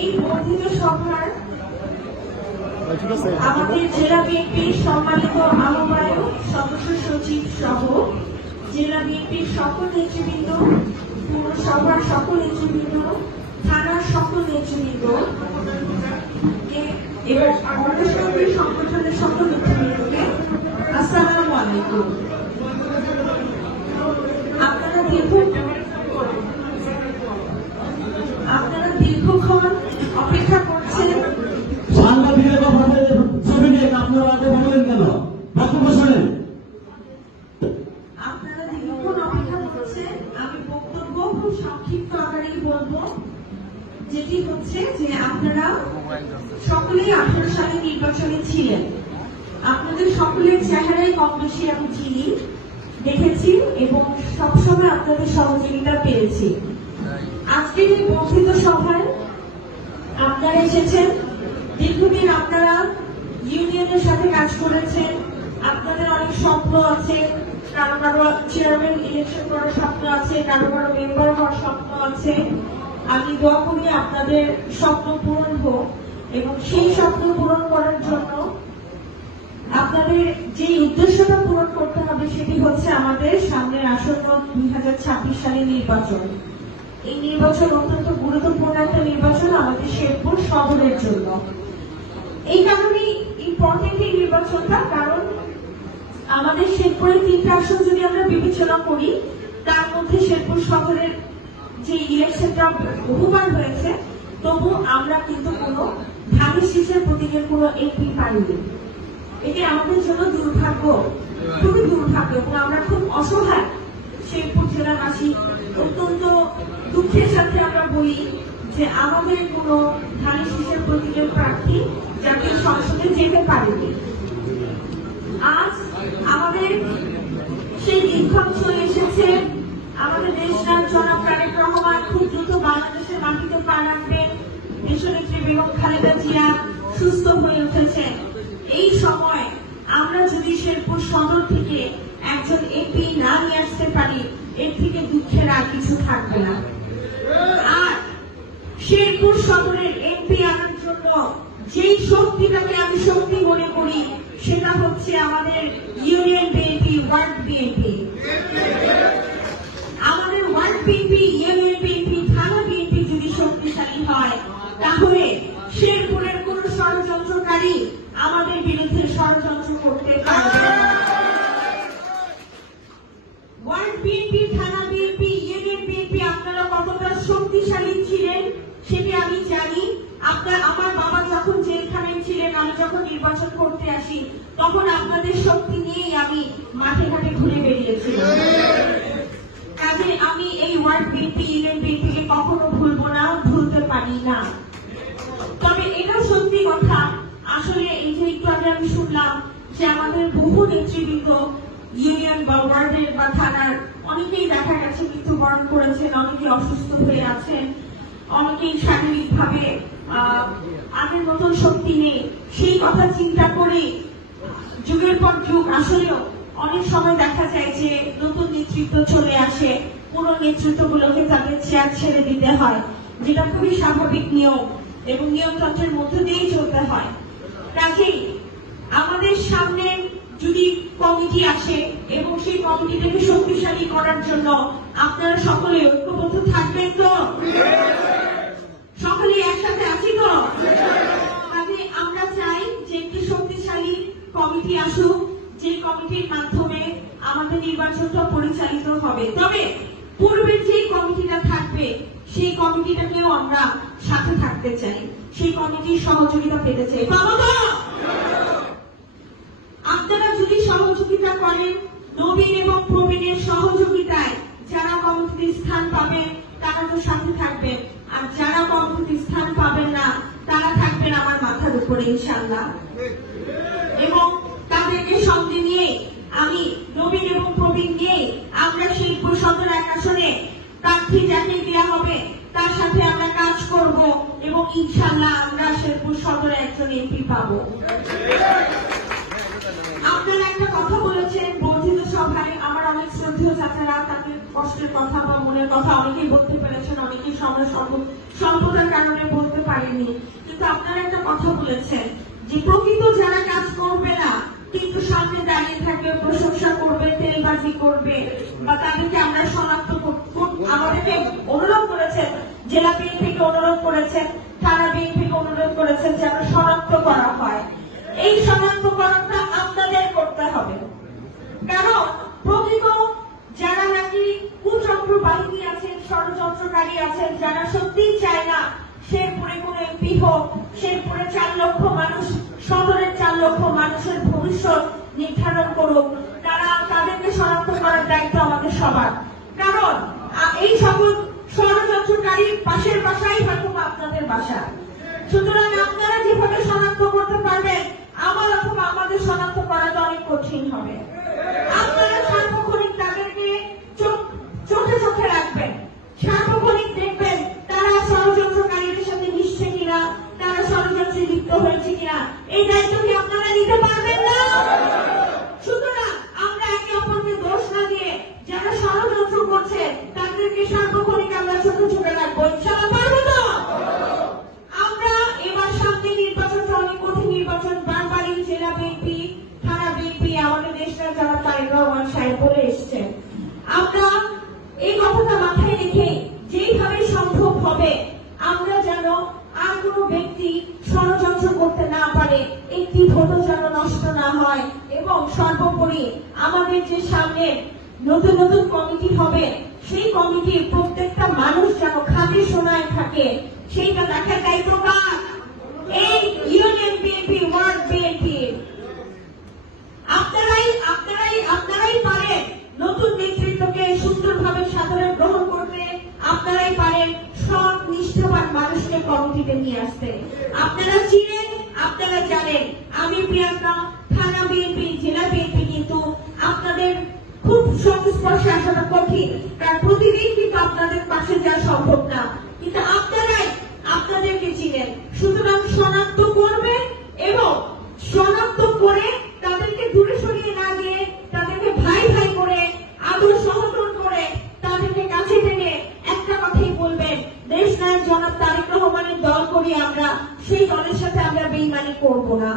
এই বর্ধিত সভার আমাদের জেলা বিএনপির সম্মানিত আহ্বায়ক সদস্য সচিব সহ জেলা বিএনপির সকল নেতৃবৃন্দ পৌরসভার সকল নেতৃবৃন্দ থানার সকল নেতৃবৃন্দ এবার সংগঠনের সকল নেতৃবৃন্দকে আসসালামু আলাইকুম। আপনারা দীর্ঘ বলব যেটি হচ্ছে যে আপনারা সকলেই আঠারো সালে নির্বাচনে ছিলেন। আপনাদের সকলের চেহারাই কম বেশি আমি চিনি দেখেছি এবং সবসময় আপনাদের সহযোগিতা পেয়েছি। আজকের এই বর্ধিত সভায় আপনারা এসেছেন দীর্ঘদিন আপনারা ইউনিয়নের সাথে কাজ করেছেন আপনাদের অনেক স্বপ্ন আছে কারও কারও চেয়ারম্যান ইলেকশন করার স্বপ্ন আছে কারও কারও মেম্বার হওয়ার স্বপ্ন আছে আমি দোয়া করি আপনাদের স্বপ্ন পূরণ হোক এবং সেই স্বপ্ন পূরণ করার জন্য আপনাদের যে উদ্দেশ্যটা পূরণ করতে হবে সেটি হচ্ছে আমাদের সামনের আসন্ন দুই হাজার ছাব্বিশ সালের নির্বাচন। এই নির্বাচন অত্যন্ত গুরুত্বপূর্ণ একটা নির্বাচন আমাদের শেরপুর শহরের জন্য। এই কারণেই ইম্পর্টেন্ট এই নির্বাচনটা, কারণ আমাদের শেরপুরের তিনটা আসন যদি আমরা বিবেচনা করি, তার মধ্যে শেরপুর শহরের যে ইলেকশনটা বহুবার হয়েছে, তবু আমরা কিন্তু কোনো ধানের শীষের প্রতীকের কোনো এমপি পাইনি। এটি আমাদের জন্য দুর্ভাগ্য, খুবই দুর্ভাগ্য এবং আমরা খুব অসহায় শেরপুর জেলাবাসী। অত্যন্ত দুঃখের সাথে আমরা বলি যে আমাদের কোনো ধানের শীষের প্রতীকের প্রার্থী জাতীয় সংসদে যেতে পারেনি। আমাদের সেই দিনক্ষণ চলে এসেছে। আমাদের দেশনাথ জনাব তারেক রহমান খুব দ্রুত বাংলাদেশের মাটিতে পা রাখবেন দেশনেত্রী বেগম খালেদা জিয়া সুস্থ হয়ে উঠেছে। এই সময় আমরা যদি শেরপুর সদর থেকে একজন এমপি না নিয়ে আসতে পারি, এর থেকে দুঃখের আর কিছু থাকবে না। আর শেরপুর সদরের এমপি আনার জন্য যেই শক্তিটাকে আমি শক্তি মনে করি সেটা হচ্ছে আমাদের ইউনিয়ন বিএনপি ওয়ার্ড বিএনপি আমাদের ওয়ার্ড বিএনপি ইউনিয়ন বিএনপি থানা বিএনপি যদি শক্তিশালী হয়, তাহলে শেরপুরের কোন ষড়যন্ত্রকারী আমাদের বিরুদ্ধে ষড়যন্ত্র করতে পারবে না ওয়ার্ড বিএনপি থানা বিএনপি ইউনিয়ন বিএনপি আপনারা কতটা শক্তিশালী ছিলেন সেটি আমি জানি আপনার আমার বাবা যখন জেলখানায় ছিলেন আমি যখন নির্বাচন করতে আসি, তখন আপনাদের শক্তি নিয়েই আমি মাঠে ঘাটে ঘুরে বেরিয়েছি। কাজে আমি এই ওয়ার্ড বিএনপি ইউনিয়ন বিএনপিকে কখনো ভুলবো না, ভুলতে পারি না। তবে এটা সত্যি কথা, আসলে এই যে একটু আগে আমি শুনলাম যে আমাদের বহু নেতৃবৃন্দ ইউনিয়ন বা ওয়ার্ডের বা থানার, অনেকেই দেখা গেছে মৃত্যুবরণ করেছেন অনেকে অসুস্থ হয়ে আছেন, অনেকেই শারীরিক ভাবে আগের মতন শক্তি নেই। সেই কথা চিন্তা করে যুগের পর যুগ আসলেও অনেক সময় দেখা যায় যে নতুন নেতৃত্ব চলে আসে। পুরো নেতৃত্বগুলোকে তাদের চেয়ার ছেড়ে দিতে হয়, যেটা খুবই স্বাভাবিক নিয়ম এবং নিয়মতন্ত্রের মধ্য দিয়েই চলতে হয়। কাজেই আমাদের সামনে যদি কমিটি আসে এবং সেই কমিটিটাকে শক্তিশালী করার জন্য আপনারা সকলে ঐক্যবদ্ধ থাকবেন তো? সকলে একসাথে আছি তো কাজে আমরা চাই যে একটি শক্তিশালী কমিটি আসুক যে কমিটির মাধ্যমে আমাদের নির্বাচনটা পরিচালিত হবে। তবে পূর্বের যে কমিটিটা থাকবে, সেই কমিটিটাকেও আমরা সাথে থাকতে চাই। সেই কমিটির সহযোগিতা পেতে চাই। পাবো আপনারা যদি সহযোগিতা করেন, নবীন এবং প্রবীণের সহযোগিতায় যারা কমিটিতে স্থান পাবেন, তারা তো সাথে থাকবেন। আর যারা কমিটিতে স্থান পাবেন না, তারা থাকবেন আমার মাথার উপরে ইনশাল্লাহ এবং তাদেরকে সঙ্গে নিয়ে আমি নবীন প্রবীণ আমরা সেই সদর এক প্রার্থী যাকে দেওয়া হবে। তার সাথে আমরা কাজ করব এবং ইনশাল্লাহ আমরা শেরপুর সদরে একজন এমপি পাবো। আপনারা একটা কথা বলেছেন বর্ধিত সভায়। আমার অনেক শ্রদ্ধেয় চাচারা তাদের কষ্টের কথা বা মনের কথা অনেকেই বলতে পেরেছেন অনেকে সময় স্বল্প- স্বল্পতার কারণে বলতে পারেনি কিন্তু আপনারা একটা কথা বলেছেন যে প্রকৃত যারা কাজ করবে না কিন্তু সামনে দাঁড়িয়ে থাকবে প্রশংসা করবে, তেলবাজি করবে। বা তাদেরকে আমরা শনাক্ত আমাদেরকে অনুরোধ করেছেন, জেলা বিএনপিকে অনুরোধ করেছেন, থানা বিএনপিকে অনুরোধ করেছেন যে আমরা শনাক্ত করা হয়। এই শনাক্তকরণটা আপনাদের করতে হবে। কারণ প্রকৃত যারা নাকি কুচক্র বাহিনী আছেন, ষড়যন্ত্রকারী আছেন, যারা সত্যিই চায় না, শেরপুরে কোন এমপি হোক, শেরপুরে চার লক্ষ মানুষ সদরের লক্ষ মানুষের ভবিষ্যৎ নির্ধারণ করুক। তারা তাদেরকে শনাক্ত করার দায়িত্ব আমাদের সবার। কারণ এই সকল ষড়যন্ত্রকারী পাশের বাসাই হয়তো আপনাদের বাসা। সুতরাং আপনারা যেভাবে শনাক্ত করতে পারবেন, আমার অথবা আমাদের শনাক্ত করাটা অনেক কঠিন হবে। আপনারা সার্বক্ষণিক তাদেরকে চোখ- চোখে চোখে রাখবেন সার্বক্ষণিক দেখবেন তারা ষড়যন্ত্রকারীদের সাথে মিশছে কিনা তারা ষড়যন্ত্রে লিপ্ত হয়েছে কিনা এই দায়িত্ব কি আপনারা নিতে পারবেন না সুতরাং আমরা একে অপরকে দোষ না দিয়ে যারা করছে তাদেরকে সার্বক্ষণিক আমরা চোখে চোখে রাখব, ইনশাআল্লাহ পারব আমরা এবার সামনে নির্বাচন অনেক কঠিন নির্বাচন জেলা বিএনপি, থানা বিএনপি, আমাদের যারা রহমান সাহেব বলে এসছেন, আমরা এই কথাটা মাথায় রেখে যেইভাবে সম্ভব হবে, আমরা যেন আর কোনো ব্যক্তি ষড়যন্ত্র করতে না পারে, একটি ভোটও যেন নষ্ট না হয়, এবং সর্বোপরি আমাদের যে সামনে নতুন নতুন কমিটি হবে। সেই কমিটির প্রত্যেকটা মানুষ যেন খাঁটি সোনায় থাকে, সেইটা দেখার দায়িত্ব কার? এই ইউনিয়ন বিএনপি ওয়ার্ড বিএনপি আপনারাই আপনারাই আপনারাই পারেন নতুন নেতৃত্বকে সুন্দরভাবে সাদরে গ্রহণ করতে। আপনারাই পারেন সৎ নিষ্ঠবান মানুষকে কমিটিতে নিয়ে আসতে। আপনারা চিনেন, আপনারা জানেন। আমি প্রিয়াঙ্কা আসাটা কঠিন কারণ প্রতিদিন কিন্তু আপনাদের পাশে যাওয়া সম্ভব না। কিন্তু আপনারাই আপনাদেরকে চিনেন। সুতরাং শনাক্ত করবেন এবং শনাক্ত করে তাদেরকে দূরে সরিয়ে না দিয়ে তাদেরকে ভাই ভাই করে, আদর সহদর করে তাদেরকে কাছে টেনে একটা কথাই বলবেন, দেশ নায়ক জনাব তারেক রহমানের দল করি আমরা, সেই দলের সাথে আমরা বেইমানি করব না।